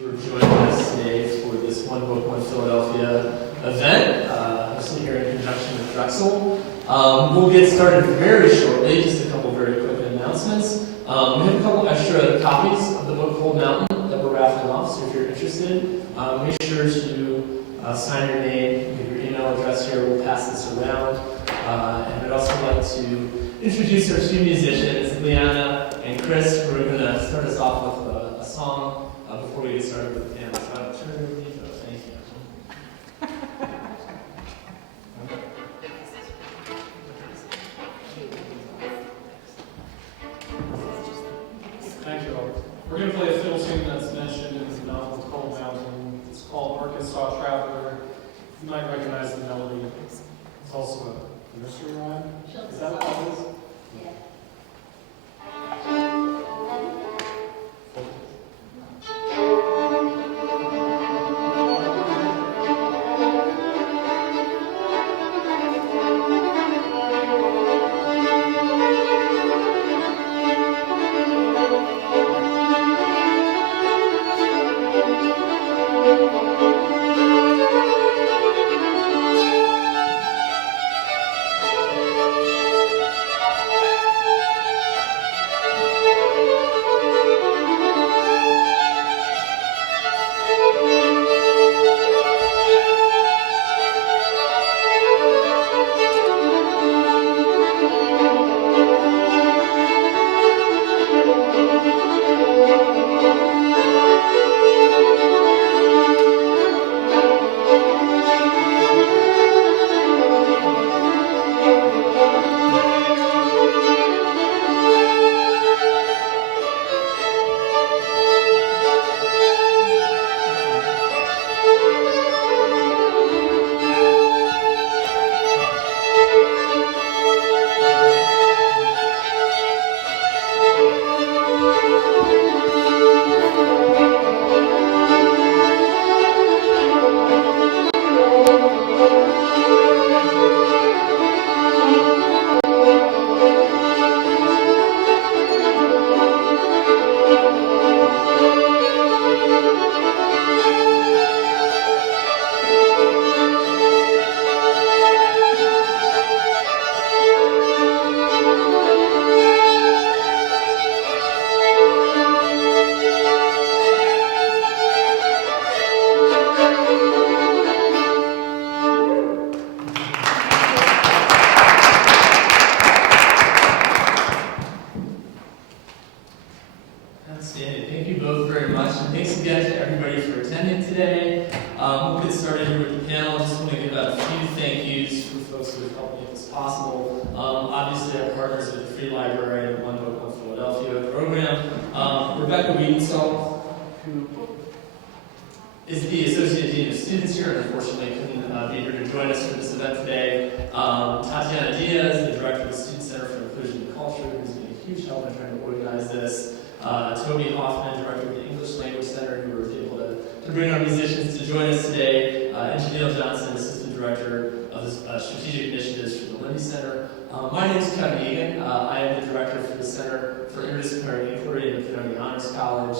for joining us today for this One Book, One Philadelphia event, hosted here in conjunction with Drexel. We'll get started very shortly, just a couple very quick announcements. We have a couple extra copies of the book Cold Mountain that we're raffling off, so if you're interested, make sure to sign your name, give your email address here, we'll pass this around. And I'd also like to introduce our two musicians, Liana and Chris, who are going to start us off with a song before we get started with the piano. So I'll turn it over to you. Thank you. Thank you all. We're going to play a fiddle tune that's mentioned in the novel Cold Mountain. It's called Arkansas Traveler. You might recognize the melody. It's also a nursery rhyme. Is that what that is? Yeah. Outstanding. Thank you both very much, and thanks again to everybody for attending today. We'll get started here with the panel. I just want to give out a few thank yous for folks who have helped make this possible. Obviously, our partners at the Free Library and One Book, One Philadelphia program. Rebecca Wiedensall, who is the Associate Dean of Students here, and unfortunately couldn't be here to join us for this event today. Tatiana Diaz, the Director of the Student Center for Inclusion and Culture, who's been a huge help in trying to organize this. Toby Hoffman, Director of the English Language Center, who was able to bring our musicians to join us today. And Janelle Johnson, Assistant Director of the Strategic Initiatives for the Lindy Center. My name is Kevin Egan. I am the Director for the Center for Interdisciplinary Inquiry in the Kennedy Honors College.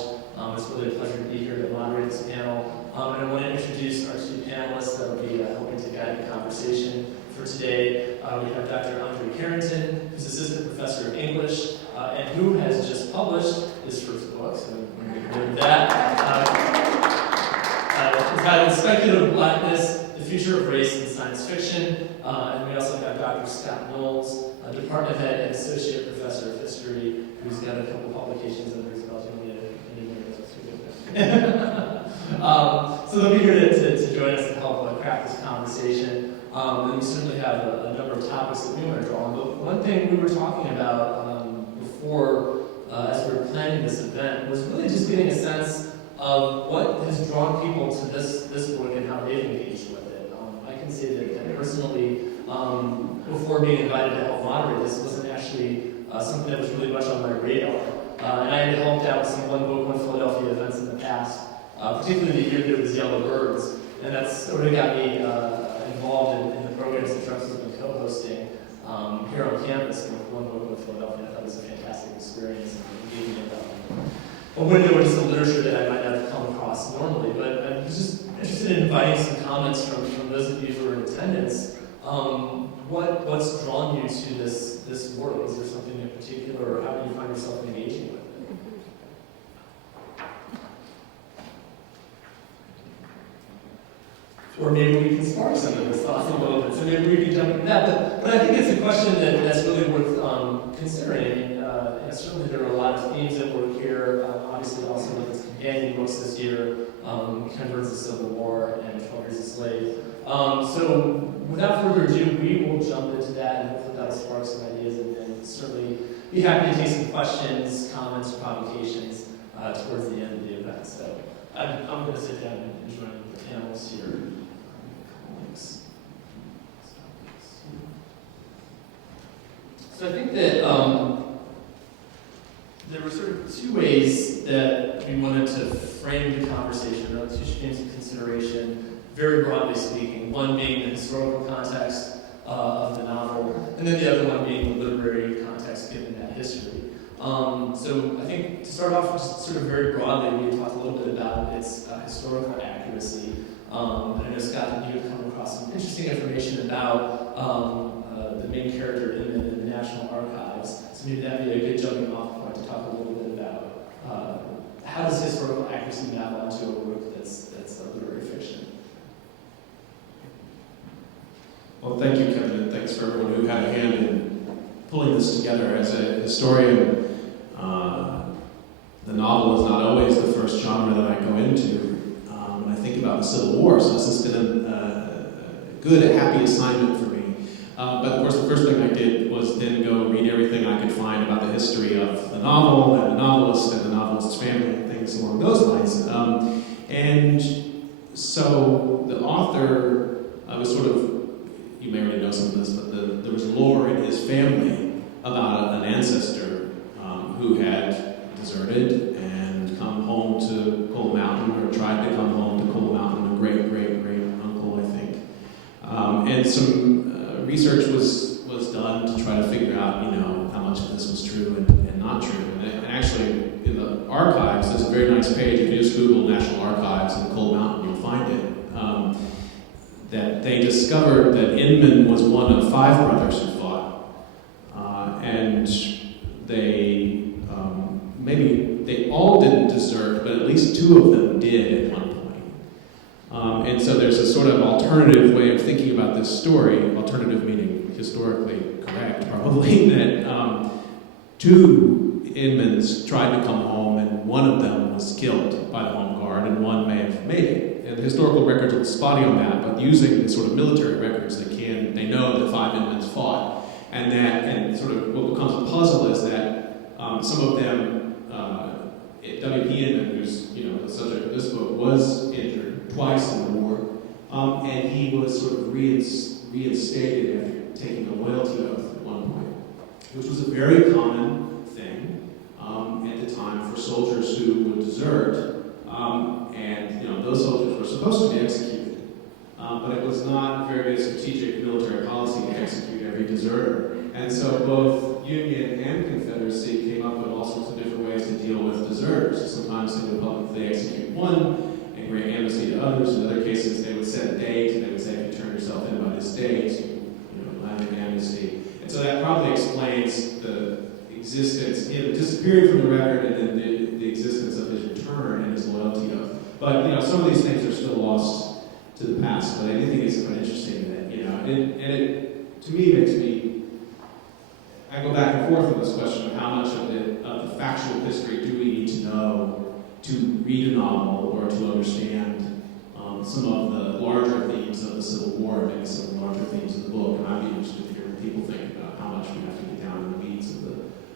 It's really a pleasure to be here to moderate this panel. And I want to introduce our two panelists that will be helping to guide the conversation for today. We have Dr. Andre Carrington, who's Assistant Professor of English, and who has just published his first book, so we're going to get into that. Entitled Speculative Blackness, The Future of Race in Science Fiction. And we also have Dr. Scott Knowles, a Department Head and Associate Professor of History, who's got a couple publications under his belt. So they'll be here to join us to help craft this conversation. And we certainly have a number of topics that we want to draw on. But one thing we were talking about before, as we were planning this event, was really just getting a sense of what has drawn people to this book and how they've engaged with it. I can say that personally, before being invited to help moderate this, wasn't actually something that was really much on my radar. And I had helped out with some One Book, One Philadelphia events in the past, particularly the year that it was Yellow Birds. And that's sort of got me involved in the programs that Drexel's been co-hosting here on campus with One Book, One Philadelphia. I thought it was a fantastic experience and gave me a window into literature that I might not have come across interested in inviting some comments from those of you who are in attendance. What's drawn you to this work? Is there something in particular, or how do you find yourself engaging with it? Or maybe we can spark some of those thoughts a little bit, so maybe we can jump into that. But I think it's a question that's really worth considering. And certainly there are a lot of themes at work here. Obviously, also with its companion books this year, Ken Burns' The Civil War and 12 Years a Slave. So without further ado, we will jump into that, and hopefully that'll spark some ideas, and certainly be happy to take some questions, comments, or provocations towards the end of the event. So I'm going to sit down and join the panelists here. So I think that there were sort of two ways that we wanted to frame the conversation, or two streams of consideration, very broadly speaking. One being the historical context of the novel, and then the other one being the literary context given that history. So I think to start off just sort of very broadly, we talked a little bit about its historical accuracy. And I know, Scott, that you had come across some interesting information about the main character in the National Archives. So maybe that'd be a good jumping off point to talk a little bit about how does historical accuracy map onto a work that's a literary fiction. Well, thank you, Kevin, and thanks for everyone who had a hand in pulling this together. As a historian, the novel is not always the first genre that I go into when I think about the Civil War, so this has been a good, happy assignment for me. But of course, the first thing I did was then go read everything I could find about the history of the novel and the novelist and the novelist's family and things along those lines. And so the author was sort of, you may already know some of this, but there was lore in his family about an ancestor who had deserted and come home to Coal Mountain, or tried to come home to Coal Mountain, a great-great-great-uncle, I think. And some research was done to try to figure out, how much of this was true and not true. And actually, in the archives, there's a very nice page. If you just Google National Archives in Coal Mountain, you'll find it. That they discovered that Inman was one of 5 brothers who fought. And maybe they all didn't desert, but at least 2 of them did at one point. And so there's a sort of alternative way of thinking about this story, alternative meaning historically correct, probably, that 2 Inmans tried to come home, and one of them was killed by the Home Guard, and one may have made it. And the historical records are spotty on that, but using the sort of military records, they know that 5 Inmans fought. And sort of what becomes a puzzle is that some of them, W.P. Inman, who's the subject of this book, was injured twice in the war, and he was sort of reinstated after taking a loyalty oath at one point, which was a very common thing at the time for soldiers who would desert. And those soldiers were supposed to be executed, but it was not a very good strategic military policy to execute every deserter. And so both Union and Confederacy came up with all sorts of different ways to deal with deserters. Sometimes they would publicly execute one and grant amnesty to others. In other cases, they would set a date, and they would say, if you turn yourself in by this date, you have an amnesty. And so that probably explains the existence, disappearing from the record, and then the existence of his return and his loyalty oath. But some of these things are still lost to the past. But I do think it's quite interesting that and it to me makes me. I go back and forth on this question of how much of the factual history do we need to know to read a novel or to understand some of the larger themes of the Civil War, maybe some of the larger themes of the book. And I'd be interested to hear what people think about how much we have to get down in the weeds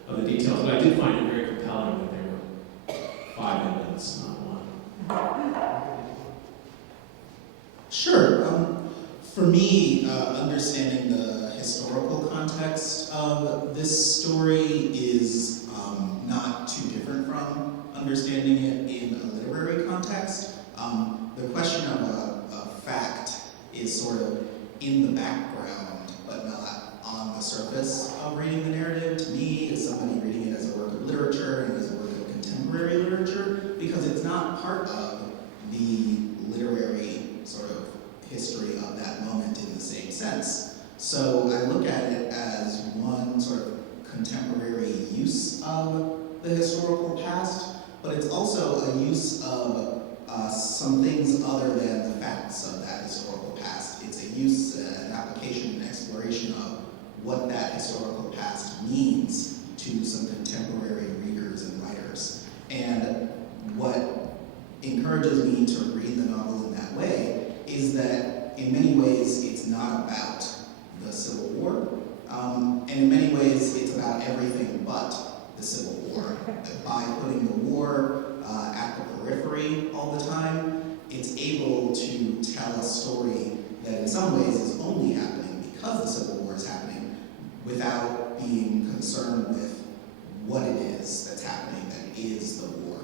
of the details. But I did find it very compelling that there were 5 Inmans, not 1. Sure. For me, understanding the historical context of this story is not too different from understanding it in a literary context. The question of a fact is sort of in the background, but not on the surface of reading the narrative. To me, as somebody reading it as a work of literature and as a work of contemporary literature, because it's not part of the literary So I look at it as one sort of contemporary use of the historical past, but it's also a use of some things other than the facts of that historical past. It's a use, an application, an exploration of what that historical past means to some contemporary readers and writers. And what encourages me to read the novel in that way is that in many ways it's not about the Civil War, and in many ways it's about everything but the Civil War. By putting the war at the periphery all the time, it's able to tell a story that in some ways is only happening because the Civil War is happening, without being concerned with what it is that's happening that is the war.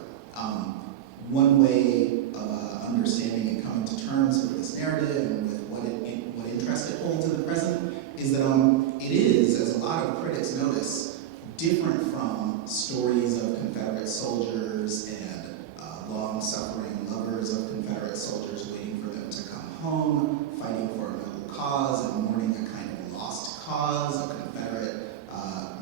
One way of understanding and coming to terms with this narrative and with what interest it holds in the present is that it is, as a lot of critics notice, different from stories of Confederate soldiers and long-suffering lovers of Confederate soldiers waiting for them to come home, fighting for a noble cause and mourning a kind of lost cause, a Confederate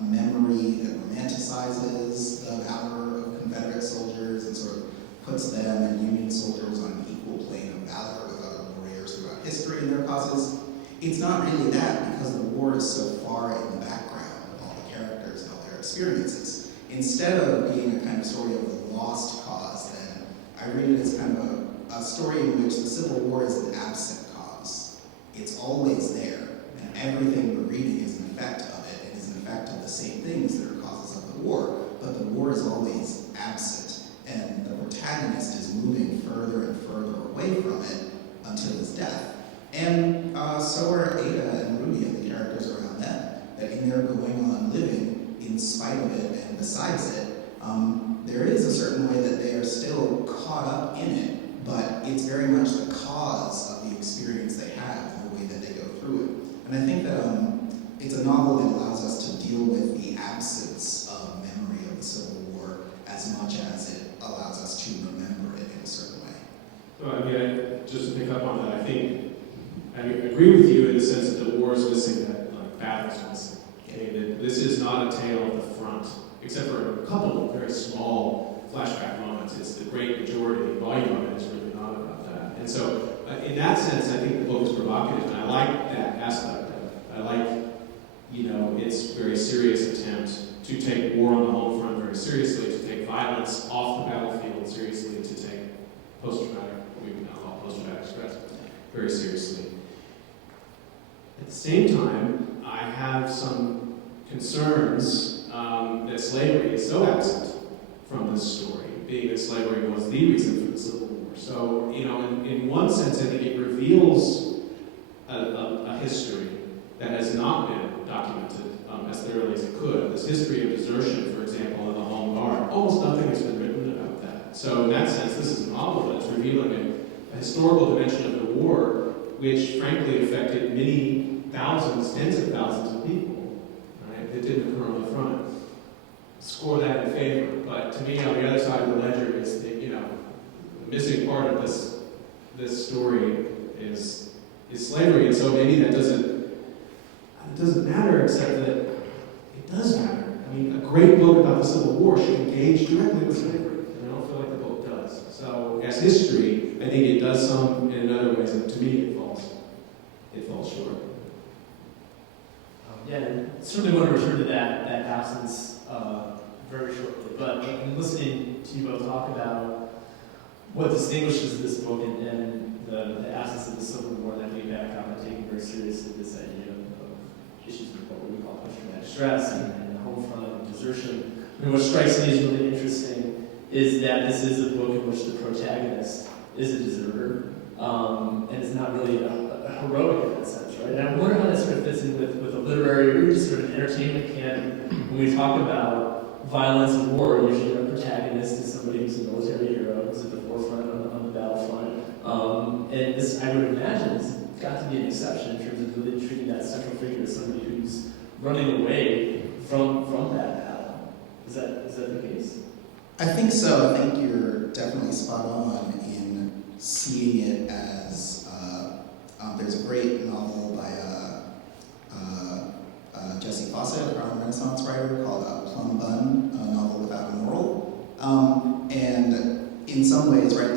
memory that romanticizes the valor of Confederate soldiers and sort of puts them and Union soldiers on an equal plane of valor with other warriors throughout history and their causes. It's not really that, because the war is so far in the background of all the characters and all their experiences. Instead of being a kind of story of a lost cause, then I read it as kind of a story in which the Civil War is an absent cause. It's always there, and everything we're reading is an effect of it. It is an effect of the same things that are causes of the war, but the war is always absent, and the protagonist is moving further and further away from it until his death. And so are Ada and Ruby and the characters around them, that in their going on living, in spite of it and besides it, there is a certain way that they are still caught up in it, but it's very much the cause of the experience they have, the way that they go through it. And I think that it's a novel that allows us to deal with the absence of memory of the Civil War as much as it allows us to remember it in a certain way. Well, I mean, just to pick up on that, I think I agree with you in the sense that the war is missing that battle's missing. Okay? That this is not a tale of the front, except for a couple of very small flashback moments. It's the great majority, the volume of it is really not about that. And so, in that sense, I think the book is provocative, and I like that aspect of it. I like, its very serious attempt to take war on the home front very seriously, to take violence off the battlefield seriously, to take post-traumatic, we would now call post-traumatic stress, very seriously. At the same time, I have some concerns that slavery is so absent from this story, being that slavery was the reason for the Civil War. So, in one sense, I think it reveals a history that has not been documented as thoroughly as it could. This history of desertion, for example, in the home guard, almost nothing has been written about that. So, in that sense, this is a novel that's revealing a historical dimension of the war, which frankly affected many thousands, tens of thousands of people, right? That didn't occur on the front. Score that in favor. But to me, on the other side of the ledger is the missing part of this story is slavery, and so maybe that doesn't matter, except that it does matter. I mean, a great book about the Civil War should engage directly with slavery, and I don't feel like the book does. So, as history, I think it does some, and in other ways, and to me, it falls short. And certainly want to return to that absence very shortly. But in listening to you both talk about what distinguishes this book and the absence of the Civil War, and then being back on and taking very seriously this idea of issues of what we call post-traumatic stress and the home front and desertion. I mean, what strikes me as really interesting is that this is a book in which the protagonist is a deserter, and it's not really a heroic in that sense, right? And I wonder how that sort of fits in with a literary or just sort of entertainment canon. When we talk about violence and war, usually the protagonist is somebody who's a military hero, who's at the forefront on the battlefront. And this, I would imagine, has got to be an exception in terms of really treating that central figure as somebody who's running away from that battle. Is that the case? I think so. I think you're definitely spot on in seeing it as there's a great novel by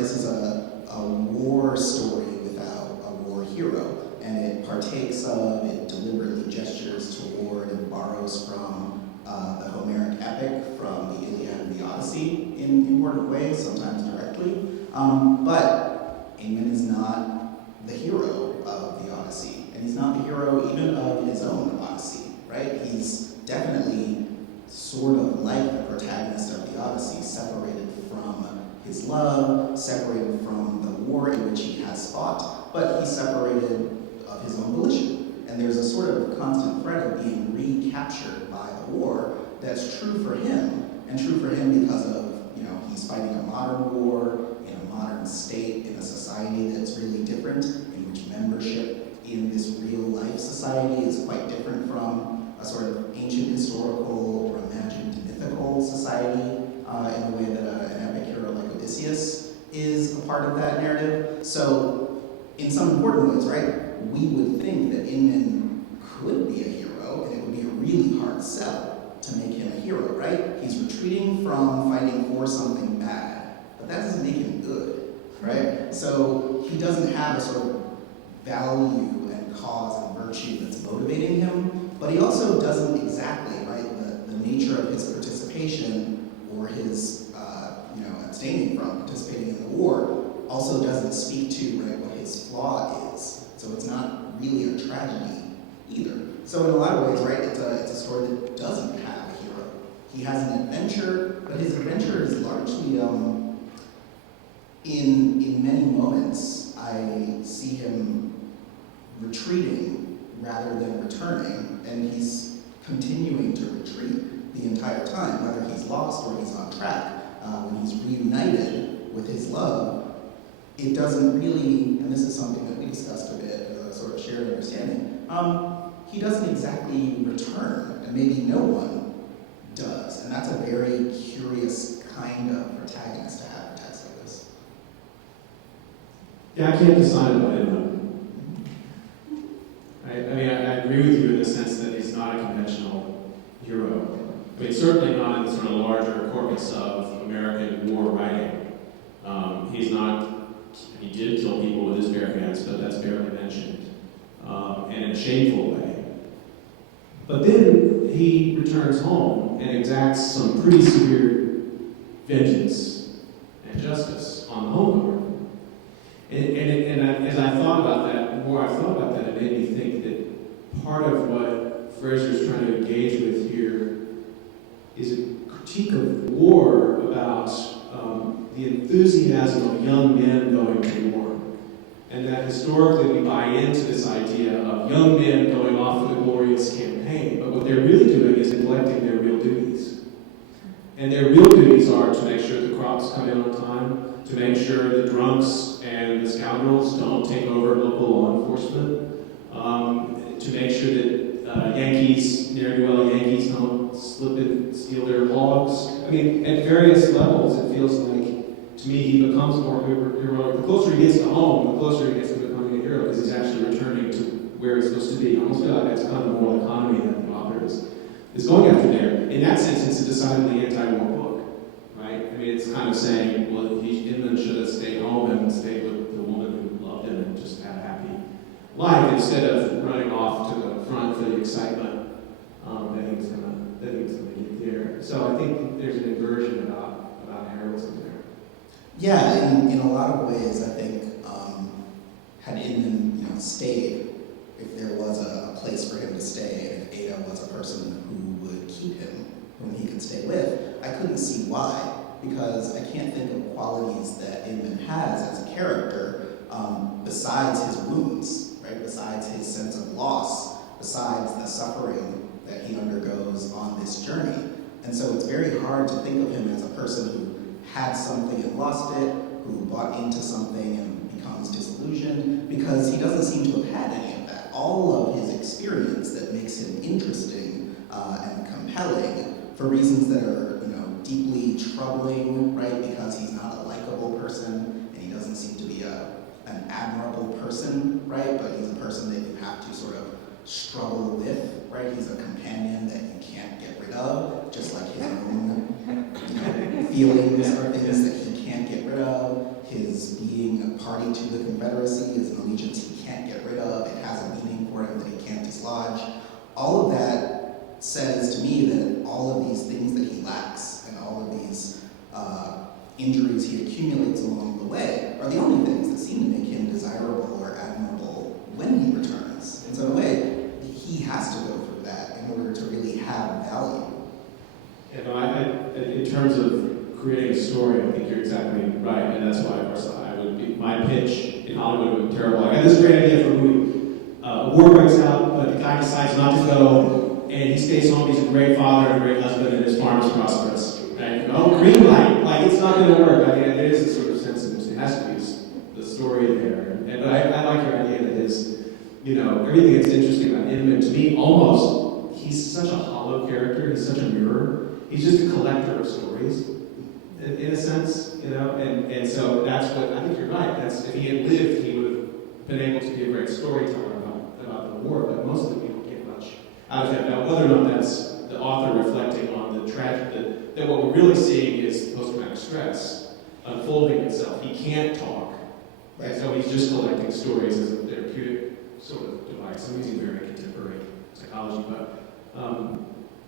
This is a war story without a war hero, and it partakes of, it deliberately gestures toward and borrows from the Homeric epic, from the Iliad and the Odyssey in important ways, sometimes directly. But Aemon is not the hero of the Odyssey, and he's not the hero even of his own Odyssey, right? He's definitely sort of like the protagonist of the Odyssey, separated from his love, separated from the war in which he has fought, but he's separated of his own volition. And there's a sort of constant threat of being recaptured by the war that's true for him, and true for him because of, he's fighting a modern war in a modern state, in a society that's really different, in which membership in this real life society is quite different from a sort of ancient historical or imagined mythical society in the way that an epic hero like Odysseus is a part of that narrative. So in some important ways, right, we would think that Aemon could be a hero, and it would be a really hard sell to make him a hero, right? He's retreating from fighting for something bad, but that doesn't make him good, right? So he doesn't have a sort of value and cause and virtue that's motivating him, but he also doesn't exactly, right? The nature of his participation or his, abstaining from participating in the war also doesn't speak to, right, what his flaw is. So it's not really a tragedy either. So in a lot of ways, right, it's a story that doesn't have a hero. He has an adventure, but his adventure is largely, in many moments, I see him retreating rather than returning, and he's continuing to retreat the entire time, whether he's lost or he's on track. When he's reunited with his love, it doesn't really, and this is something that we discussed a bit as a sort of shared understanding, he doesn't exactly return, and maybe no one does. And that's a very curious kind of protagonist to have in a text like this. Yeah, I can't decide about him. I agree with you in the sense that he's not a conventional hero. I mean, certainly not in the sort of larger corpus of American war writing. He's not, he did kill people with his bare hands, but that's barely mentioned, and in a shameful way. But then he returns home and exacts some pretty severe vengeance and justice on the home court. And as I thought about that, the more I thought about that, it made me think that part of what Fraser's trying to engage with here is a critique of war about the enthusiasm of young men going to war. And that historically we buy into this idea of young men going off with a glorious campaign, but what they're really doing is neglecting their real duties. And their real duties are to make sure the crops come in on time, to make sure the drunks and the scoundrels don't take over local law enforcement, to make sure that ne'er-do-well Yankees don't slip and steal their logs. I mean, at various levels, it feels like, to me, he becomes more heroic. The closer he gets to home, the closer he gets to becoming a hero, because he's actually returning to where he's supposed to be. I almost feel like that's kind of the moral economy that the author is going after there. In that sense, it's a decidedly anti-war book, right? I mean, it's kind of saying, well, Inman should have stayed home and stayed with the woman who loved him and just had a happy life instead of running off to the front for the excitement that he was gonna get there. So I think there's an inversion about heroism there. Yeah, in a lot of ways, I think had Inman stayed, if there was a place for him to stay, and if Ada was a person who would keep him, whom he could stay with, I couldn't see why, because I can't think of qualities that Inman has as a character besides his wounds, right? Besides his sense of loss, besides the suffering that he undergoes on this journey. And so it's very hard to think of him as a person who had something and lost it, who bought into something and becomes disillusioned, because he doesn't seem to have had any of that. All of his experience that makes him interesting and compelling for reasons that are, deeply troubling, right? Because he's not a likable person, and he doesn't seem to be an admirable person, right? But he's a person that you have to sort of struggle with, right? He's a companion that you can't get rid of, just like his own feelings are things that he can't get rid of. his being a party to the Confederacy is an allegiance he can't get rid of. It has a meaning for him that he can't dislodge. All of that says to me that all of these things that he lacks and all of these injuries he accumulates along the way are the only things that seem to make him desirable or admirable when he returns. And so in a way, he has to go through that in order to really have value. You know, in terms of creating a story, I think you're exactly right, and that's why, of course, I would be, my pitch in Hollywood would be terrible. I had this great idea for a movie. War breaks out, but the guy decides not to go, and he stays home. He's a great father, a great husband, and his farm is prosperous. Right? Oh, green light! Like, it's not going to work. I mean, there is a sort of sense in which it has to be the story there. And I like your idea that his, you know, everything that's interesting about him, and to me, almost, he's such a hollow character. He's such a mirror. He's just a collector of stories, in a sense, you know. And so that's what I think you're right. That's if he had lived, he would have been able to be a great storyteller about the war. But most of the people get much out of that. Now, whether or not that's the author reflecting on the tragedy, that what we're really seeing is post-traumatic stress unfolding itself. He can't talk, right? So he's just collecting stories as a therapeutic sort of device. I'm using very contemporary psychology, but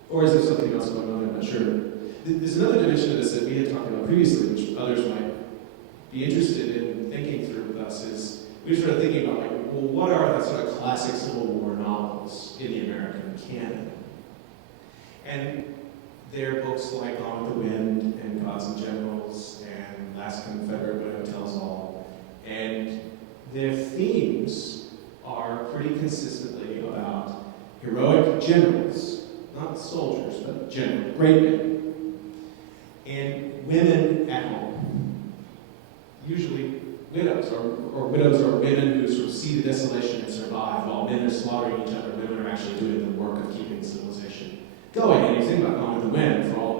or is there something else going on? I'm not sure. There's another dimension of this that we had talked about previously, which others might be interested in thinking through with us, is we started thinking about, like, well, what are the sort of classic Civil War novels in the American canon? And there are books like Gone with the Wind and Gods and Generals and Last Confederate Widow Tells All. And their themes are pretty consistently about heroic generals, not soldiers, but generals, great men, and women at home, usually widows, or widows or women who sort of see the desolation and survive while men are slaughtering each other. Women are actually doing the work of keeping civilization going. And you think about Gone with the Wind, for all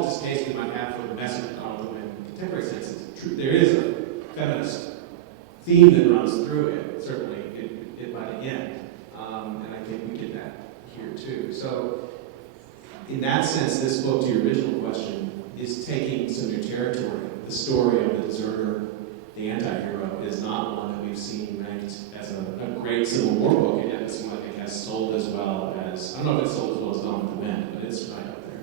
the distaste we might have for the message of Gone with the Wind, in contemporary sense, it's true. There is a feminist theme that runs through it, certainly by the end. And I think we get that here too. So, in that sense, this book, to your original question, is taking some new territory. The story of the deserter, the anti-hero, is not one that we've seen ranked as a great Civil War book, and yet it's one I think has sold as well as, I don't know if it's sold as well as Gone with the Wind, but it's right up there.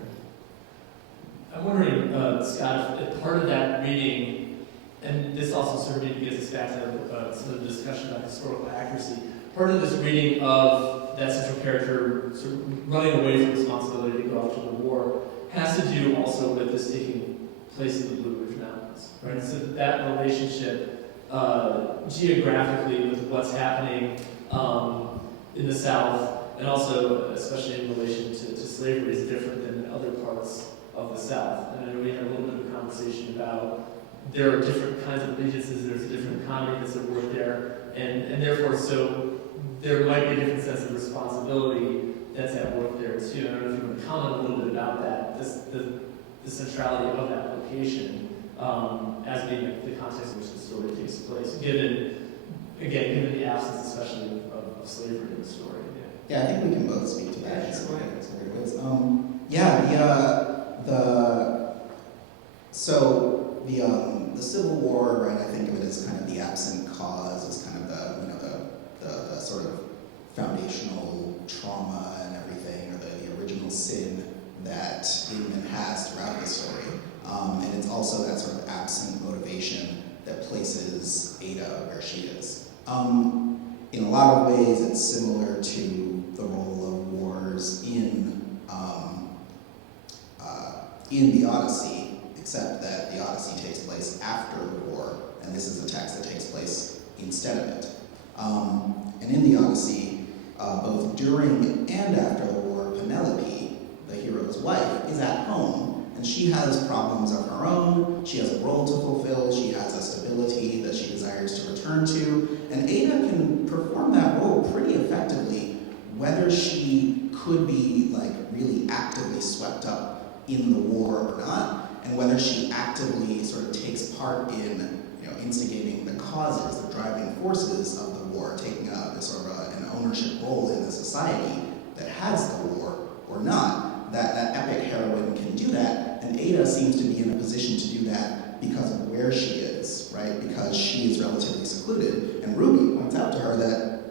I'm wondering, Scott, if part of that reading, and this also sort of maybe gets us back to some of the discussion about historical accuracy, part of this reading of that central character sort of running away from responsibility to go off to the war has to do also with this taking place in the Blue Ridge Mountains, right? So that relationship geographically with what's happening in the South, and also especially in relation to slavery, is different than in other parts of the South. And I know we had a little bit of a conversation about there are different kinds of allegiances, there's a different economy that's at work there, and therefore, so there might be a different sense of responsibility that's at work there too. I don't know if you want to comment a little bit about that, the centrality of that location as being the context in which the story takes place, given the absence especially of slavery in the story. Yeah, I think we can both speak to that. Yeah, sure. The Civil War, right? I think of it as kind of the absent cause, as kind of the sort of foundational trauma and everything, or the original sin that England has throughout the story. And it's also that sort of absent motivation that places Ada where she is. In a lot of ways, it's similar to the role of wars in the Odyssey, except that the Odyssey takes place after the war, and this is a text that takes place instead of it. And in the Odyssey, both during and after the war, Penelope, the hero's wife, is at home, and she has problems of her own, she has a role to fulfill, she has a stability that she desires to return to, and Ada can perform that role pretty effectively, whether she could be like really actively swept up in the war or not, and whether she actively sort of takes part in instigating the causes, the driving forces of the war, taking a sort of an ownership role in the society that has the war or not. That epic heroine can do that, and Ada seems to be in a position to do that because of where she is, right? Because she is relatively secluded. And Ruby points out to her that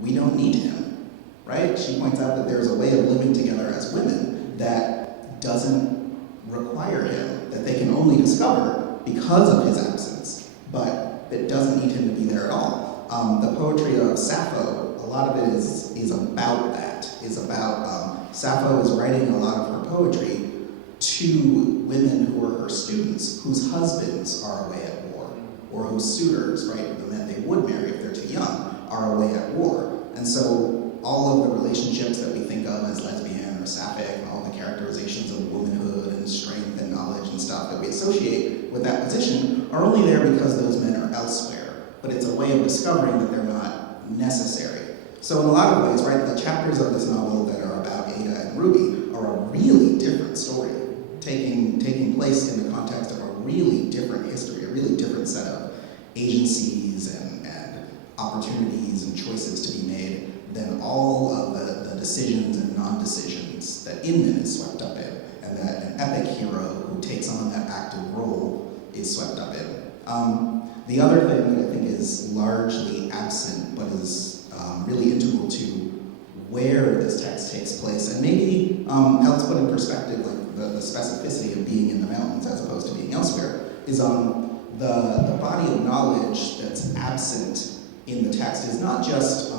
we don't need him, right? She points out that there's a way of living together as women that doesn't require him, that they can only discover because of his absence, but that doesn't need him to be there at all. The poetry of Sappho, a lot of it is about that, is about, Sappho is writing a lot of her poetry to women who are her students, whose husbands are away at war, or whose suitors, right, the men they would marry if they're too young, are away at war. And so all of the relationships that we think of as lesbian or sapphic, and all the characterizations of womanhood and strength and knowledge and stuff that we associate with that position are only there because those men are elsewhere. But it's a way of discovering that they're not necessary. So in a lot of ways, right, the chapters of this novel that are about Ada and Ruby are a really different story, taking place in the context of a really different history, a really different set of agencies and opportunities and choices to be made than all of the decisions and non-decisions that Inman is swept up in, and that an epic hero who takes on that active role is swept up in. The other thing that I think is largely absent, but is really integral to where this text takes place, and maybe helps put in perspective like the specificity of being in the mountains as opposed to being elsewhere, is the body of knowledge that's absent in the text is not just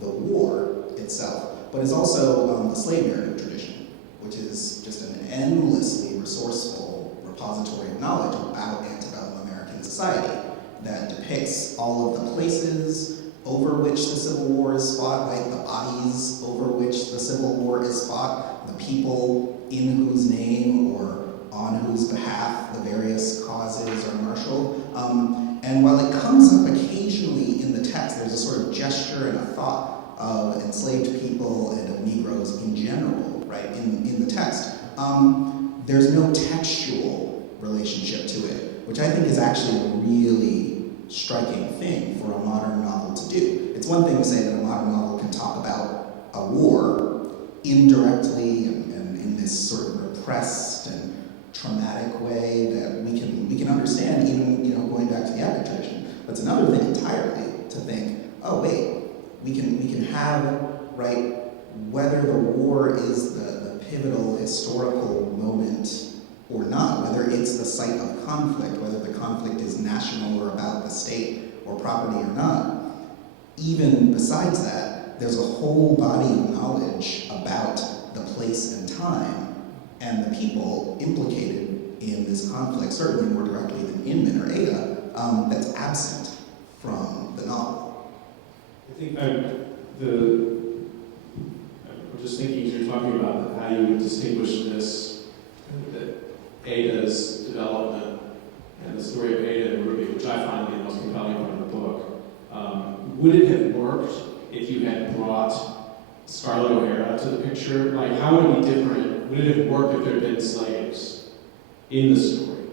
the war itself, but is also the slave narrative tradition, which is just an endlessly resourceful repository of knowledge about antebellum American society that depicts all of the places over which the Civil War is fought, right? The bodies over which the Civil War is fought, the people in whose name or on whose behalf the various causes are marshaled. And while it comes up occasionally in the text, there's a sort of gesture and a thought of enslaved people and of Negroes in general, right, in the text. There's no textual relationship to it, which I think is actually a really striking thing for a modern novel to do. It's one thing to say that a modern novel can talk about a war indirectly and in this sort of repressed and traumatic way that we can understand, even going back to the epic tradition. But it's another thing entirely to think, oh wait, we can have, right, whether the war is the pivotal historical moment or not, whether it's the site of conflict, whether the conflict is national or about the state or property or not. Even besides that, there's a whole body of knowledge about the place and time and the people implicated in this conflict, certainly more directly than Inman or Ada, that's absent from the novel. I think I'm just thinking as you're talking about how you would distinguish this, Ada's development and the story of Ada and Ruby, which I find to be the most compelling part of the book. Would it have worked if you had brought Scarlett O'Hara to the picture? Like, how would it be different? Would it have worked if there had been slaves in the story?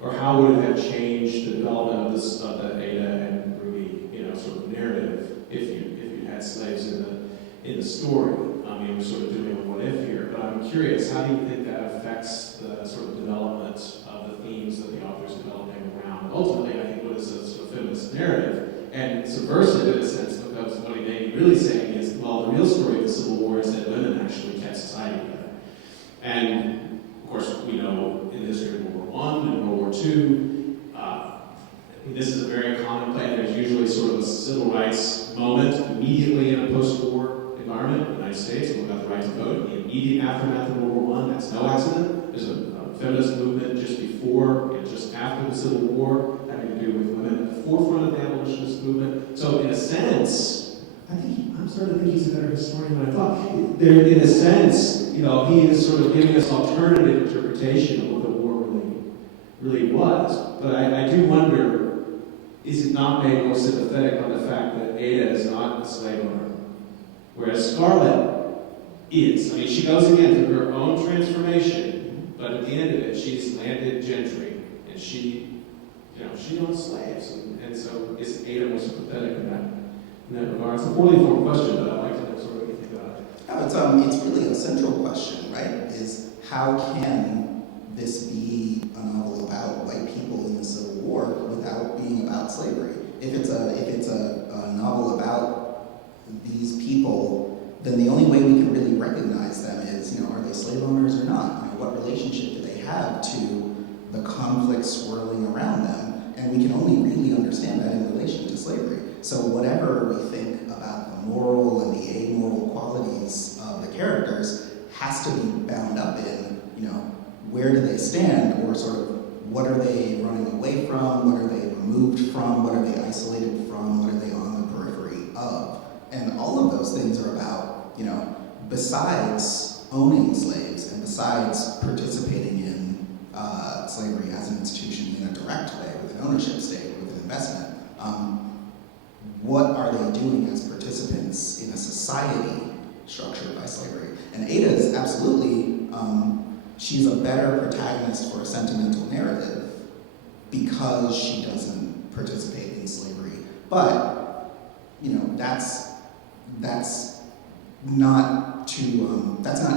Or how would it have changed the development of the Ada and Ruby, sort of narrative if you had slaves in the story? I mean, we're sort of doing a what if here, but I'm curious, how do you think that affects the sort of development of the themes that the author's developing around? Ultimately, I think what is a sort of feminist narrative, and subversive in a sense, because what he may be really saying is, well, the real story of the Civil War is that women actually kept society together. And of course, we know in the history of World War I and World War II, this is a very common play. There's usually sort of a civil rights moment immediately in a post-war environment in the United States. We've got the right to vote. The immediate aftermath of World War I, that's no accident. There's a feminist movement just before and just after the Civil War having to do with women at the forefront of the abolitionist movement. So in a sense, I'm starting to think he's a better historian than I thought. There, in a sense, he is sort of giving us alternative interpretation of what the war really was. But I do wonder, is it not made more sympathetic by the fact that Ada is not a slave owner, whereas Scarlett is? I mean, she goes again through her own transformation, but at the end of it, she's landed gentry, and she owns slaves, and so is Ada more sympathetic in that regard? It's a poorly formed question, but I'd like to know sort of what you think about it. No, it's really a central question, right? Is how can this be a novel about white people slavery. If it's a novel about these people, then the only way we can really recognize them is, are they slave owners or not? What relationship do they have to the conflict swirling around them? And we can only really understand that in relation to slavery. So whatever we think about the moral and the amoral qualities of the characters has to be bound up in, where do they stand, or sort of what are they running away from, what are they removed from, what are they isolated from, what are they on the periphery of. And all of those things are about, besides owning slaves and besides participating in slavery as an institution in a direct way with an ownership stake, with an investment, what are they doing as participants in a society structured by slavery? And Ada is absolutely, she's a better protagonist for a sentimental narrative because she doesn't participate in slavery. But, that's not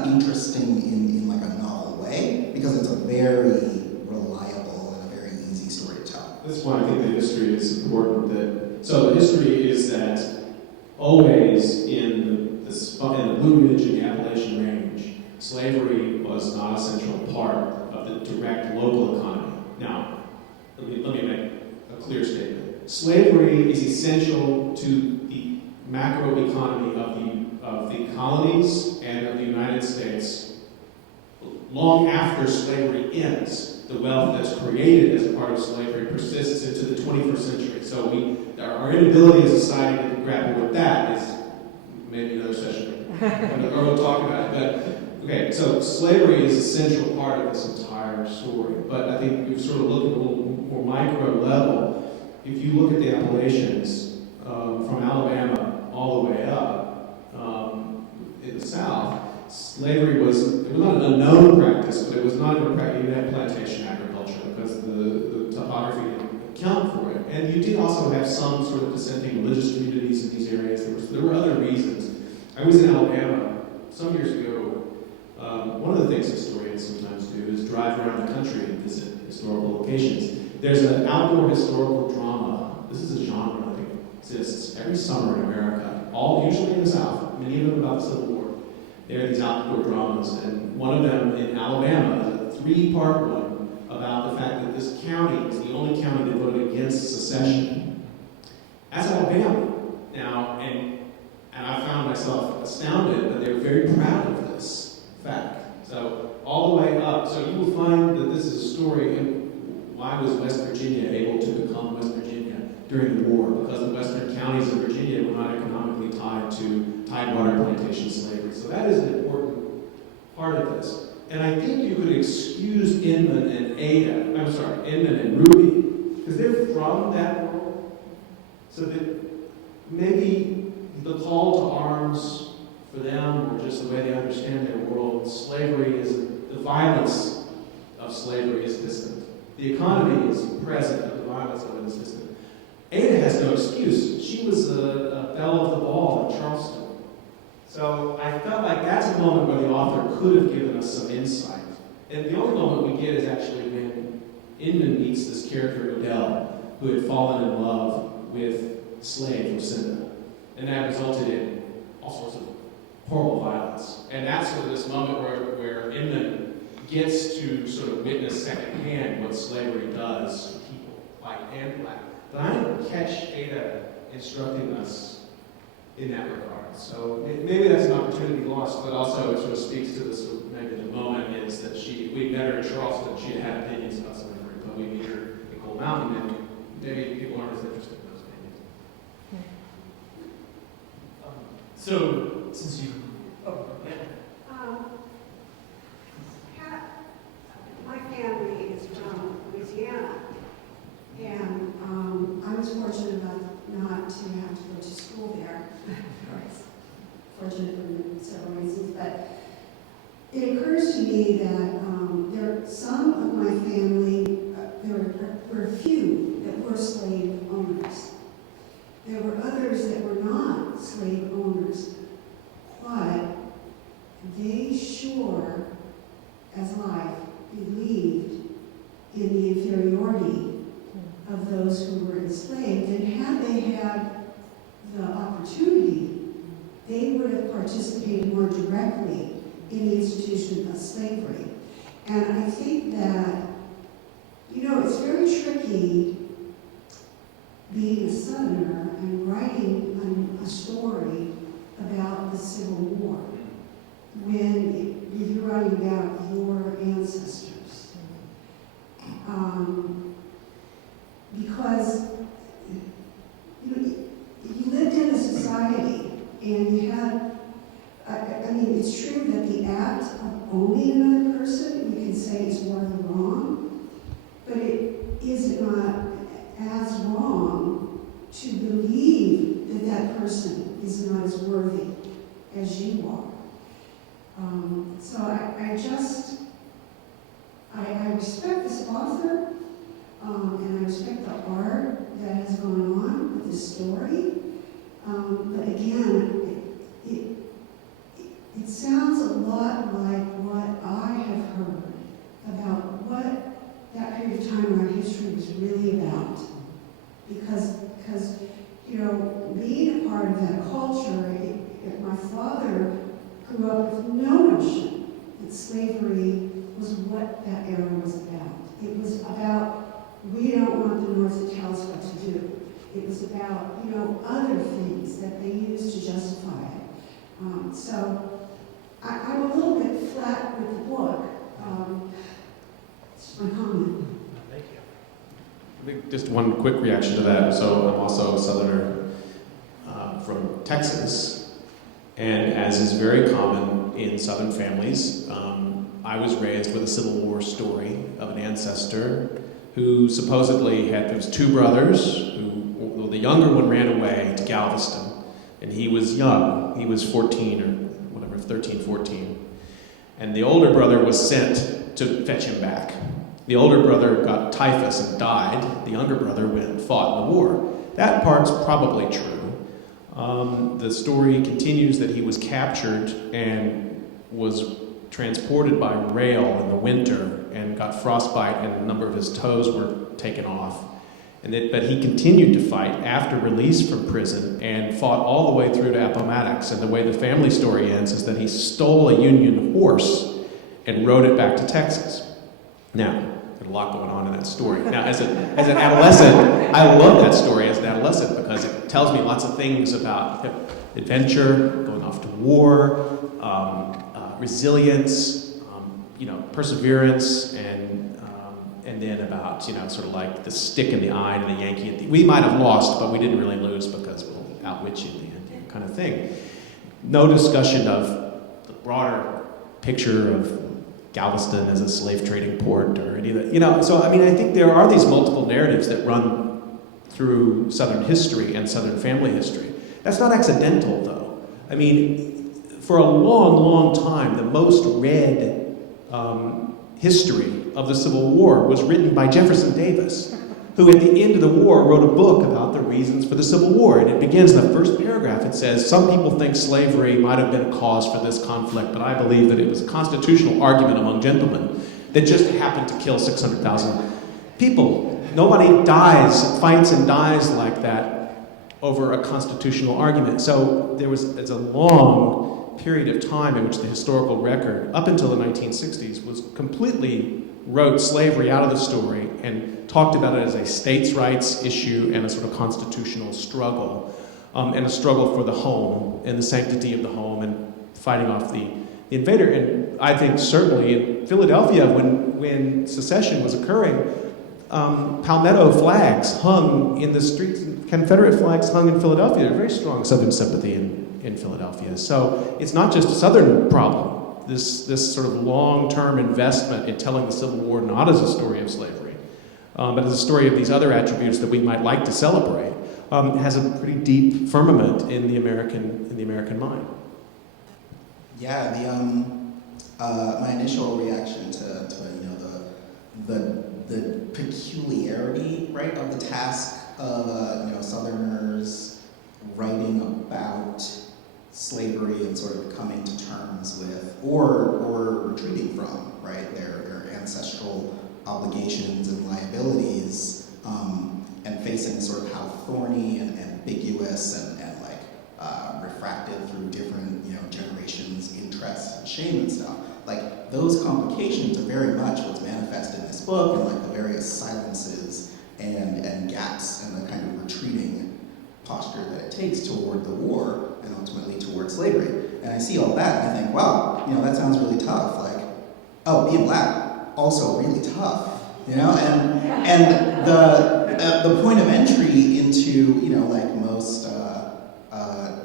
interesting in like a novel way, because it's a very reliable and a very easy story to tell. That's why I think the history is important. So the history is that always in the Blue Ridge and the Appalachian Range, slavery was not a central part of the direct local economy. Now, let me make a clear statement. Slavery is essential to the macroeconomy of the colonies and of the United States long after slavery ends. The wealth that's created as a part of slavery persists into the 21st century. So our inability as a society to grapple with that is maybe another session, or we'll talk about it. But okay, so slavery is a central part of this entire story. But I think if you sort of look at a little more micro level, if you look at the Appalachians from Alabama all the way up in the South, slavery was not an unknown practice, but it was not a practice. You had plantation agriculture because the topography didn't account for it. And you did also have some sort of dissenting religious communities in these areas. There were other reasons. I was in Alabama some years ago. One of the things historians sometimes do is drive around the country and visit historical locations. There's an outdoor historical drama. This is a genre that exists every summer in America, usually in the South, many of them about the Civil War. There are these outdoor dramas, and one of them in Alabama is a 3-part one about the fact that this county is the only county that voted against secession. That's Alabama. Now, and I found myself astounded, but they were very proud of this fact. So all the way up, so you will find that this is a story in why was West Virginia able to become West Virginia during the war? Because the western counties of Virginia were not economically tied to tidewater plantation slavery. So that is an important part of this. And I think you could excuse Inman and Ruby, because they're from that world. So that maybe the call to arms for them, or just the way they understand their world, slavery is, the violence of slavery is distant. The economy is present, but the violence of it is distant. Ada has no excuse. She was a belle of the ball in Charleston. So I felt like that's a moment where the author could have given us some insight. And the only moment we get is actually when Inman meets this character, Odell, who had fallen in love with slave Lucinda. And that resulted in all sorts of horrible violence. And that's sort of this moment where Inman gets to sort of witness secondhand what slavery does to people, white and black. But I didn't catch Ada instructing us in that regard. So maybe that's an opportunity lost, but also it sort of speaks to this, maybe the moment is that we met her in Charleston, she had opinions about slavery, but we meet her in Cold Mountain, and maybe people aren't as interested in those opinions. So, since you, my family is from Louisiana, and I was fortunate enough not to have to go to school there. I was fortunate for several reasons, but it occurs to me that some of my family, there were a few that were slave owners. There were others that were not slave owners, but they sure as life believed in the inferiority of those who were enslaved would have participated more directly in the institution of slavery. And I think that, it's very tricky being a Southerner and writing a story about the Civil War when you're writing about your ancestors. Because you lived in a society and you had, it's true that the act of owning another person, you can say is morally wrong, but is it not as wrong to believe that that person is not as worthy as you are? So I respect this author, and I respect the art that has gone on with this story. But again, it sounds a lot like what I have heard about what that period of time in our history was really about. Because being a part of that culture, my father grew up with no notion that slavery was what that era was about. It was about, we don't want the North to tell us what to do. It was about, other things that they used to justify it. So I'm a little bit flat with the book. It's my comment. Thank you. I think just one quick reaction to that. So I'm also a Southerner from Texas, and as is very common in Southern families, I was raised with a Civil War story of an ancestor who supposedly there was two brothers, the younger one ran away to Galveston, and he was young. He was 14 or whatever, 13, 14. And the older brother was sent to fetch him back. The older brother got typhus and died. The younger brother went and fought in the war. That part's probably true. The story continues that he was captured and was transported by rail in the winter and got frostbite, and a number of his toes were taken off. But he continued to fight after release from prison and fought all the way through to Appomattox. And the way the family story ends is that he stole a Union horse and rode it back to Texas. Now, there's a lot going on in that story. Now, as an adolescent, I love that story as an adolescent because it tells me lots of things about adventure, going off to war, resilience, perseverance, and then about, sort of like the stick in the eye and the Yankee. We might have lost, but we didn't really lose because we'll outwit you in the end, kind of thing. No discussion of the broader picture of Galveston as a slave trading port or any of that. So, I think there are these multiple narratives that run through Southern history and Southern family history. That's not accidental, though. For a long, long time, the most read history of the Civil War was written by Jefferson Davis, who at the end of the war wrote a book about the reasons for the Civil War. And it begins in the first paragraph. It says, "Some people think slavery might have been a cause for this conflict, but I believe that it was a constitutional argument among gentlemen that just happened to kill 600,000 people. Nobody fights and dies like that over a constitutional argument." So it's a long period of time in which the historical record, up until the 1960s, was completely wrote slavery out of the story and talked about it as a states' rights issue and a sort of constitutional struggle, and a struggle for the home and the sanctity of the home and fighting off the invader. And I think certainly in Philadelphia, when secession was occurring, Palmetto flags hung in the streets, Confederate flags hung in Philadelphia. There's very strong Southern sympathy in Philadelphia. So it's not just a Southern problem. This sort of long-term investment in telling the Civil War not as a story of slavery, but as a story of these other attributes that we might like to celebrate, has a pretty deep firmament in the American mind. Yeah, my initial reaction to the peculiarity, right, of the task of Southerners writing about slavery and sort of coming to terms with, or retreating from, right, their ancestral obligations and liabilities, and facing sort of how thorny and ambiguous and like refracted through different, generations, interests, and shame and stuff. Like, those complications are very much what's manifest in this book, and like the various silences and gaps and the kind of retreating posture that it takes toward the war and ultimately toward slavery. And I see all that and I think, wow, that sounds really tough. Like, oh, being black, also really tough, And the point of entry into, like most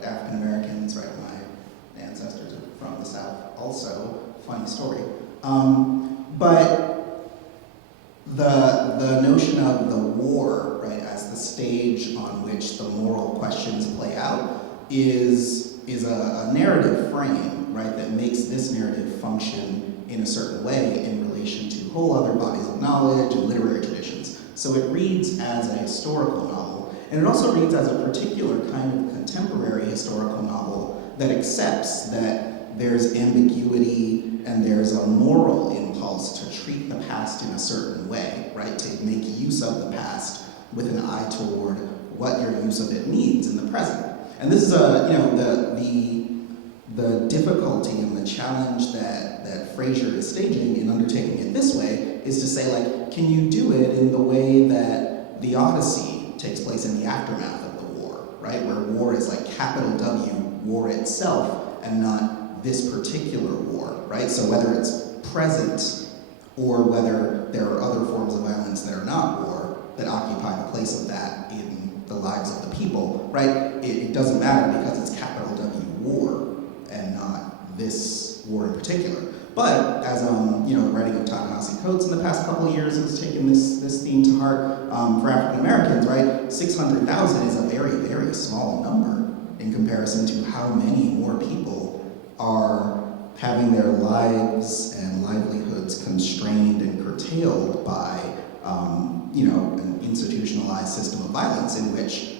African Americans, right? My ancestors are from the South, also funny story. But the notion of the war, right, as the stage on which the moral questions play out is a narrative frame, right, that makes this narrative function in a certain way in relation to whole other bodies of knowledge and literary traditions. So it reads as a historical novel, and it also reads as a particular kind of contemporary historical novel that accepts that there's ambiguity and there's a moral impulse to treat the past in a certain way, right? To make use of the past with an eye toward what your use of it means in the present. And this is the difficulty and the challenge that Fraser is staging in undertaking it this way is to say, like, can you do it in the way that the Odyssey takes place in the aftermath of the war, right? Where war is like capital W, war itself, and not this particular war, right? So whether it's present or whether there are other forms of violence that are not war that occupy the place of that in the lives of the people, right? It doesn't matter because it's capital W war and not this war in particular. But as the writing of Ta-Nehisi Coates in the past couple of years has taken this theme to heart for African Americans, right? 600,000 is a very, very small number in comparison to how many more people are having their lives and livelihoods constrained and curtailed by an institutionalized system of violence in which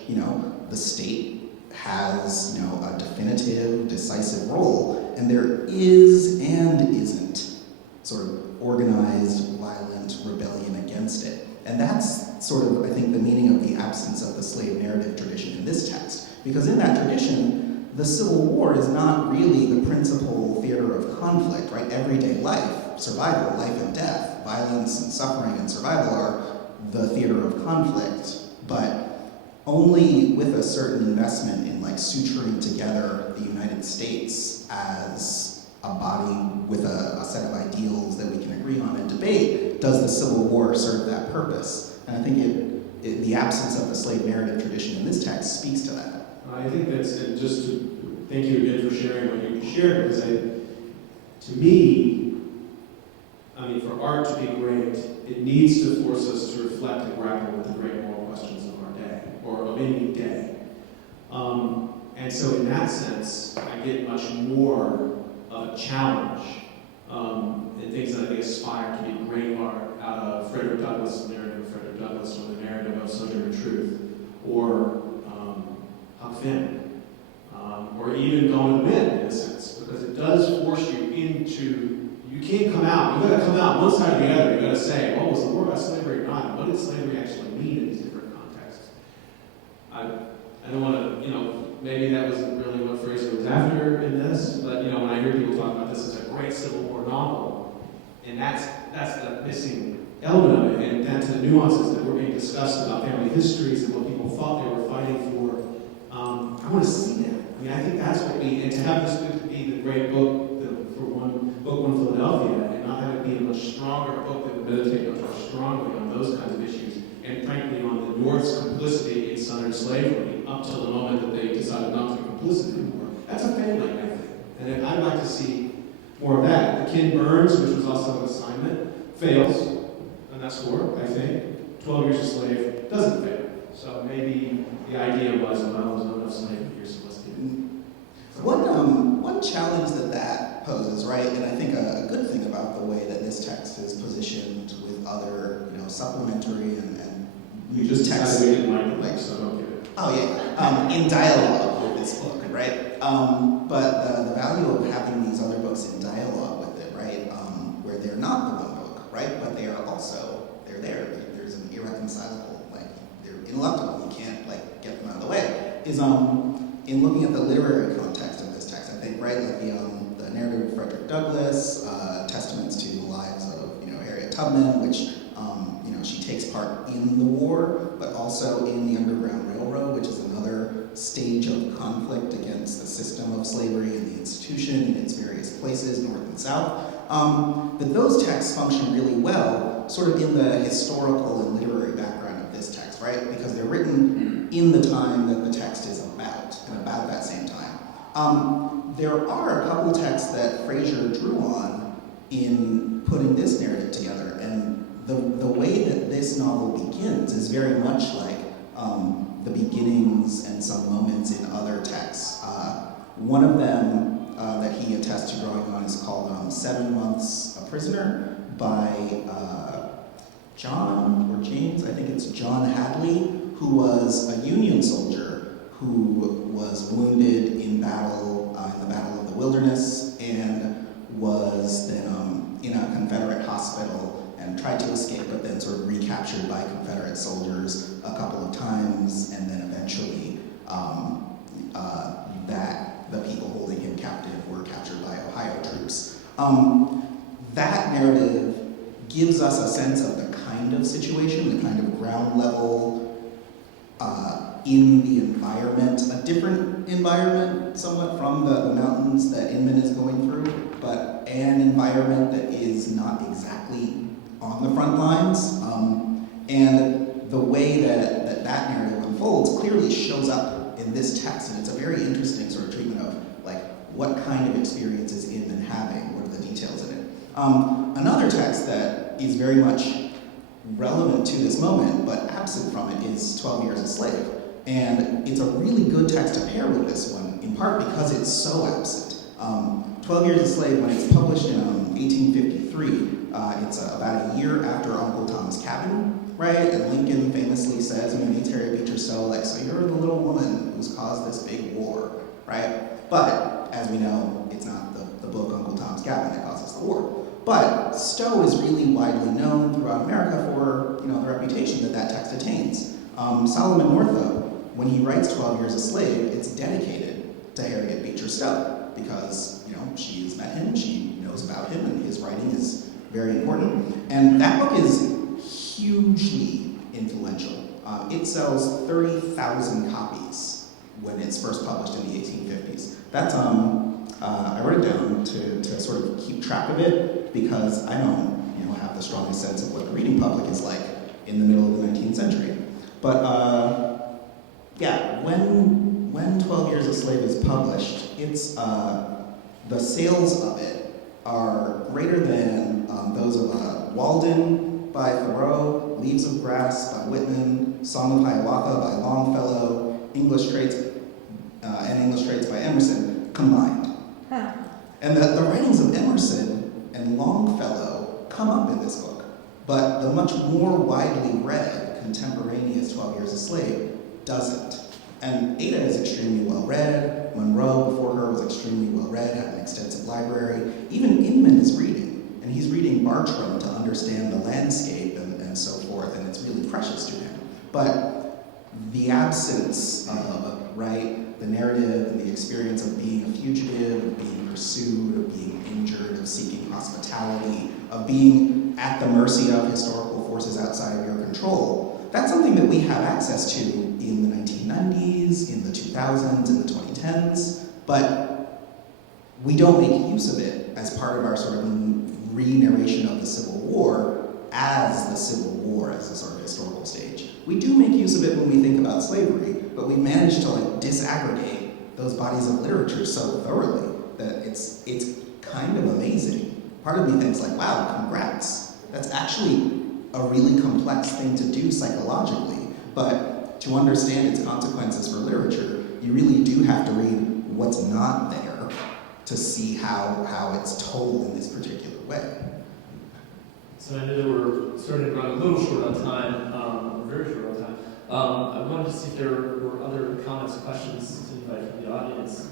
the state has a definitive, decisive role, and there is and isn't sort of organized, violent rebellion against it. And that's sort of, I think, the meaning of the absence of the slave narrative tradition in this text. Because in that tradition, the Civil War is not really the principal theater of conflict, right? Everyday life, survival, life and death, violence and suffering and survival are the theater of conflict, but only with a certain investment in like suturing together the United States as a body with a set of ideals that we can agree on and debate does the Civil War serve that purpose. And I think the absence of the slave narrative tradition in this text speaks to that. I think that's, and just to thank you again for sharing what you shared, because to me, for art to be great, it needs to force us to reflect and grapple with the great moral questions of our day, or of any day. And so in that sense, I get much more of a challenge in things that I think aspire to be great art out of Frederick Douglass, the narrative of Frederick Douglass, or the narrative of Sojourner Truth, or Huck Finn, or even Gone with the Wind in a sense, because it does force you into, you can't come out, you've got to come out one side or the other, you've got to say, well, was the war about slavery or not? What did slavery actually mean in these different contexts? I don't want to, maybe that wasn't really what Fraser was after in this, but when I hear people talk about this as a great Civil War novel, and that's the missing element of it, and that's the nuances that were being discussed about family histories and what people thought they were fighting for. I want to see that. I think that's what and to have this book be the great book for Book One Philadelphia, and not have it be a much stronger book that would meditate much more strongly on those kinds of issues, and frankly on the North's complicity in Southern slavery up till the moment that they decided not to be complicit anymore. That's a failing, I think. And I'd like to see more of that. The Ken Burns, which was also an assignment, fails on that score, I think. 12 Years a Slave doesn't fail. So maybe the idea was, well, there's not enough slavery here, so let's do it. One challenge that poses, right, and I think a good thing about the way that this text is positioned with other, supplementary and we just texts. We didn't like the link, so don't get it. Oh yeah, in dialogue with this book, right? But the value of having these other books in dialogue with it, right, where they're not the one book, right, but they are also, they're there. There's an irreconcilable, they're ineluctable. You can't get them out of the way. Is in looking at the literary context of this text, I think, right, like the narrative of Frederick Douglass, testaments to the lives of, Harriet Tubman, which, she takes part in the war, but also in the Underground Railroad, which is another stage of conflict against the system of slavery and the institution in its various places, north and south. But those texts function really well, sort of in the historical and literary background of this text, right? Because they're written in the time that the text is about, and about that same time. There are a couple texts that Fraser drew on in putting this narrative together, and the way that this novel begins is very much like the beginnings and some moments in other texts. One of them that he attests to drawing on is called 7 Months a Prisoner by John or James, I think it's John Hadley, who was a Union soldier who was wounded in battle, in the Battle of the Wilderness, and was then in a Confederate hospital and tried to escape, but then sort of recaptured by Confederate soldiers a couple of times, and then eventually that the people holding him captive were captured by Ohio troops. That narrative gives us a sense of the kind of situation, the kind of ground level in the environment, a different environment somewhat from the mountains that Inman is going through, but an environment that is not exactly on the front lines. And the way that narrative unfolds clearly shows up in this text, and it's a very interesting sort of treatment of like what kind of experience is Inman having, what are the details in it. Another text that is very much relevant to this moment, but absent from it, is 12 Years a Slave. And it's a really good text to pair with this one, in part because it's so absent. 12 Years a Slave, when it's published in 1853, it's about a year after Uncle Tom's Cabin, right? And Lincoln famously says, when he meets Harriet Beecher Stowe, like, so you're the little woman who's caused this big war, right? But, as we know, it's not the book Uncle Tom's Cabin that causes the war. But Stowe is really widely known throughout America for, the reputation that text attains. Solomon Northup, when he writes 12 Years a Slave, it's dedicated to Harriet Beecher Stowe because, she has met him, she knows about him, and his writing is very important. And that book is hugely influential. It sells 30,000 copies when it's first published in the 1850s. That's, I wrote it down to sort of keep track of it because I don't, have the strongest sense of what the reading public is like in the middle of the 19th century. But when 12 Years a Slave is published, it's the sales of it are greater than those of Walden by Thoreau, Leaves of Grass by Whitman, Song of Hiawatha by Longfellow, English Traits by Emerson combined. Huh. And the writings of Emerson and Longfellow come up in this book, but the much more widely read contemporaneous 12 Years a Slave doesn't. And Ada is extremely well read. Monroe before her was extremely well read, had an extensive library. Even Inman is reading, and he's reading Bartram to understand the landscape and so forth, and it's really precious to him. But the absence of, the narrative and the experience of being a fugitive, of being pursued, of being injured, of seeking hospitality, of being at the mercy of historical forces outside of your control, that's something that we have access to in the 1990s, in the 2000s, in the 2010s, but we don't make use of it as part of our sort of re-narration of the Civil War as the Civil War as a sort of historical stage. We do make use of it when we think about slavery, but we managed to disaggregate those bodies of literature so thoroughly that it's kind of amazing. Part of me thinks wow, congrats. That's actually a really complex thing to do psychologically, but to understand its consequences for literature, you really do have to read what's not there to see how it's told in this particular way. So I know that we're starting to run a little short on time, very short on time. I wanted to see if there were other comments or questions to invite from the audience.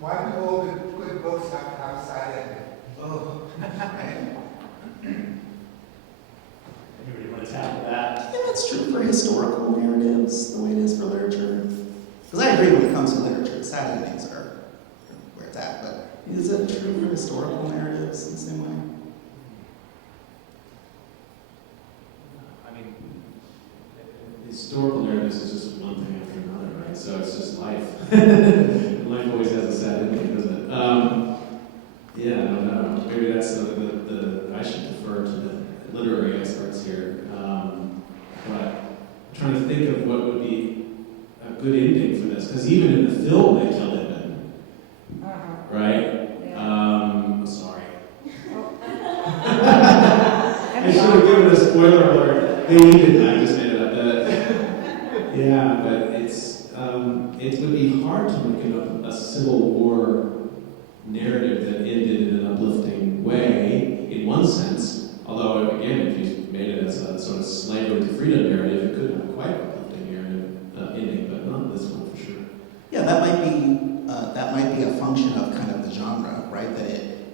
Why do all the good books have to have side ending? Oh, right. Anybody want to tackle that? Yeah, that's true for historical narratives the way it is for literature? Because I agree when it comes to literature, the sad endings are where it's at, but is it true for historical narratives in the same way? I mean, historical narratives is just one thing after another, right? So it's just life. And life always has a sad ending, doesn't it? Yeah, I don't know. Maybe that's the I should defer to the literary experts here. But I'm trying to think of what would be a good ending for this, because even in the film they killed him, right? I'm sorry. I should have given a spoiler alert. They didn't. I just made it up. Yeah, but it would be hard to make a Civil War narrative that ended in an uplifting way, in one sense. Although, again, if you made it as a sort of slavery to freedom narrative, it could have quite an uplifting ending, but not this one for sure. Yeah, that might be a function of kind of the genre, right? That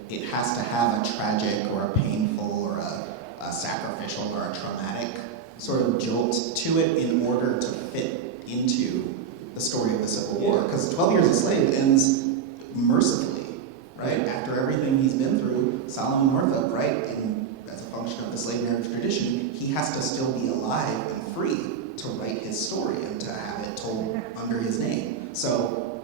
it has to have a tragic or a painful or a sacrificial or a traumatic sort of jolt to it in order to fit into the story of the Civil War. Because 12 Years a Slave ends mercifully, right? After everything he's been through, Solomon Northup, right? And as a function of the slave narrative tradition, he has to still be alive and free to write his story and to have it told under his name. So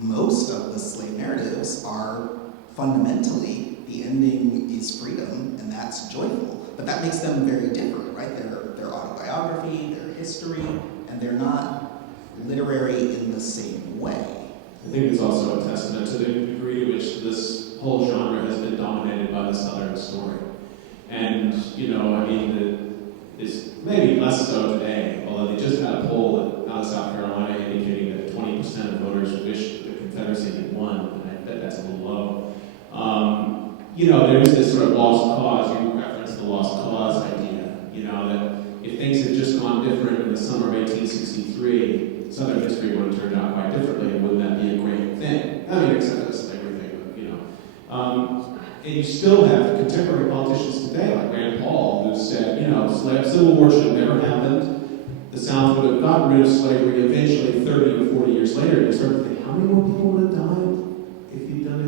most of the slave narratives are fundamentally the ending is freedom, and that's joyful. But that makes them very different, right? They're autobiography, they're history, and they're not literary in the same way. I think it's also a testament to the degree to which this whole genre has been dominated by the Southern story. And, it's maybe less so today, although they just had a poll out of South Carolina indicating that 20% of voters wish the Confederacy had won, and I bet that's a little low. There's this sort of lost cause, you referenced the lost cause idea, that if things had just gone different in the summer of 1863, Southern history would have turned out quite differently, and wouldn't that be a great thing? I mean, except for the slavery thing, but, and you still have contemporary politicians today, like Rand Paul, who said, Civil War should have never happened. The South would have gotten rid of slavery eventually 30 or 40 years later. You start to think, how many more people would have died if you'd done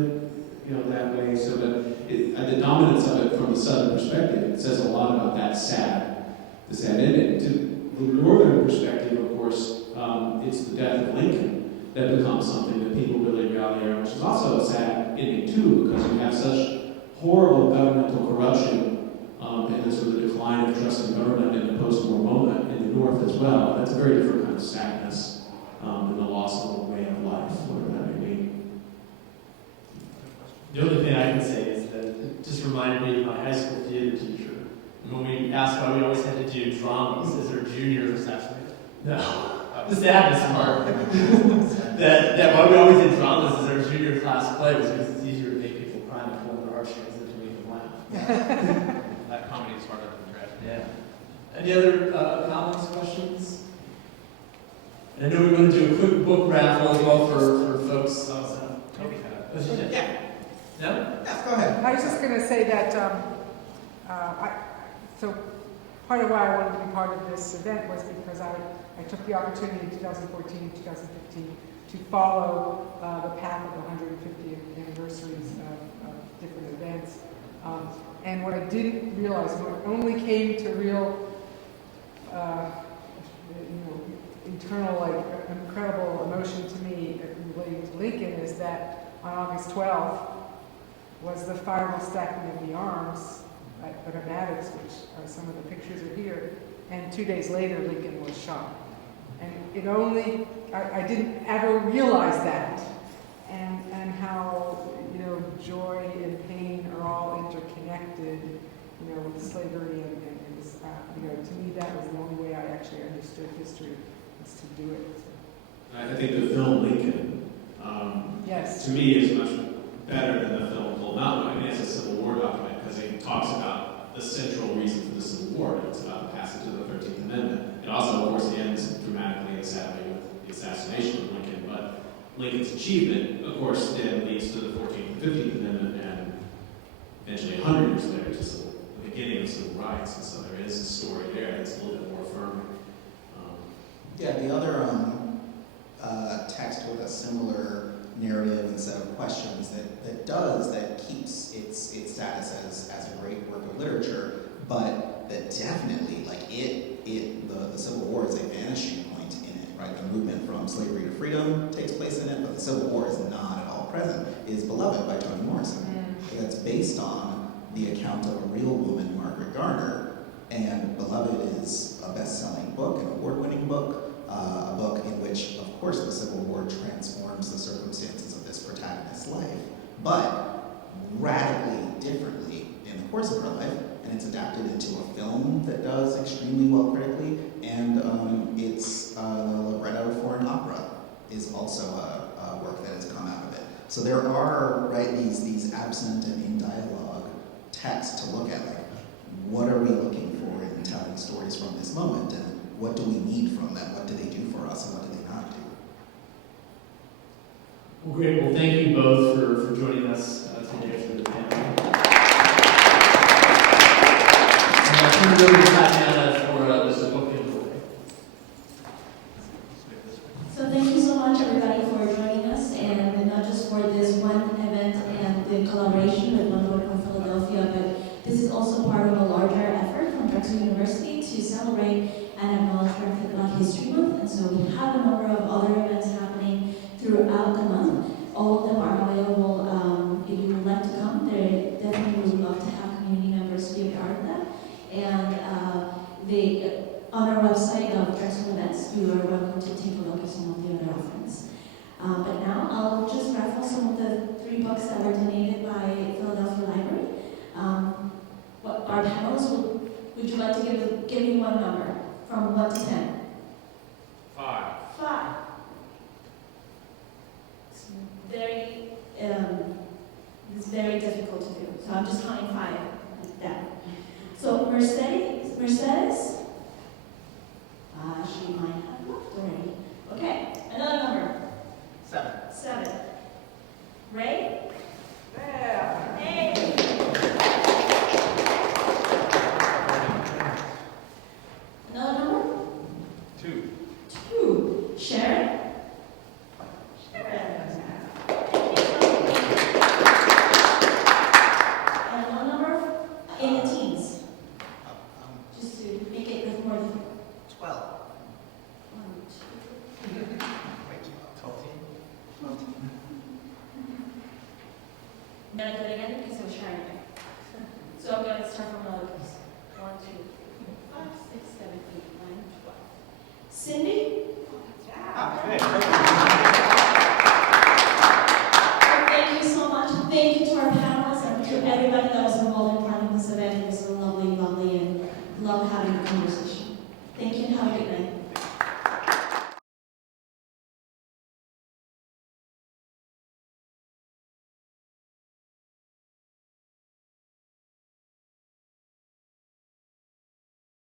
it, that way? So that the dominance of it from the Southern perspective, it says a lot about the sad ending. To the Northern perspective, of course, it's the death of Lincoln that becomes something that people really rally around, which is also a sad ending too, because you have such horrible governmental corruption and the sort of decline of trust in government in the post-war moment in the North as well. That's a very different kind of sadness than the loss of a way of life, whatever that may be. The only thing I can say is that it just reminded me of my high school theater teacher. And when we asked why we always had to do dramas as our juniors, no, the sadness part. that why we always did dramas as our junior class play was because it's easier to make people cry and pull their heartstrings than to make them laugh. That comedy is harder than tragedy. Yeah. Any other comments, questions? And I know we want to do a quick book raffle as well for folks. Toby had Oh, she did? Yeah. No? Yeah, go ahead. I was just going to say that, so part of why I wanted to be part of this event was because I took the opportunity in 2014, 2015 to follow the path of the 150th anniversaries of different events. And what I didn't realize, what only came to real, internal, incredible emotion to me relating to Lincoln is that on August 12th was the final stacking of the arms at Appomattox, which some of the pictures are here, and 2 days later Lincoln was shot. And it only, I didn't ever realize that, and how, joy and pain are all interconnected, with slavery and to me that was the only way I actually understood history, was to do it. So. I think the film Lincoln, Yes. to me, is much better than the film Cold Mountain. I mean, it's a Civil War document because it talks about the central reason for the Civil War. It's about the passage of the 13th Amendment. It also, of course, ends dramatically and sadly with the assassination of Lincoln. But Lincoln's achievement, of course, then leads to the 14th and 15th Amendment and eventually 100 years later to the beginning of civil rights. And so there is a story there that's a little bit more firm Yeah, the other text with a similar narrative and set of questions that keeps its status as a great work of literature, but that definitely, like the Civil War is a vanishing point in it, right? The movement from slavery to freedom takes place in it, but the Civil War is not at all present, is Beloved by Toni Morrison. That's based on the account of a real woman, Margaret Garner, and Beloved is a best-selling book, an award-winning book, a book in which, of course, the Civil War transforms the circumstances of this protagonist's life, but radically differently in the course of her life, and it's adapted into a film that does extremely well critically, and it's the libretto for an opera is also a work that has come out of it. So there are, right, these absent and in dialogue texts to look at, like, what are we looking for in telling stories from this moment, and what do we need from them? What do they do for us, and what do they not do? Well, great. Well, thank you both for joining us today for the panel. And I'll turn it over to Tatiana for the book giveaway. So thank you so much, everybody, for joining us, and not just for this one event and the collaboration with One Book from Philadelphia, but this is also part of a larger effort from Drexel University to celebrate and acknowledge Black History Month. And so we have a number of other events happening throughout the month. All of them are available if you would like to come. They definitely would love to have community members be a part of that. And on our website of Drexel Events, you are welcome to take a look at some of the other offerings. But now I'll just raffle some of the 3 books that were donated by Philadelphia Library. What our panelists would you like to give me one number from 1 to 10? 5. 5. It's very difficult to do. So I'm just counting 5 down. So Mercedes. She might have left already. Okay, another number. 7. Ray? Yeah. Hey! Another number? 2. 2. Sharon?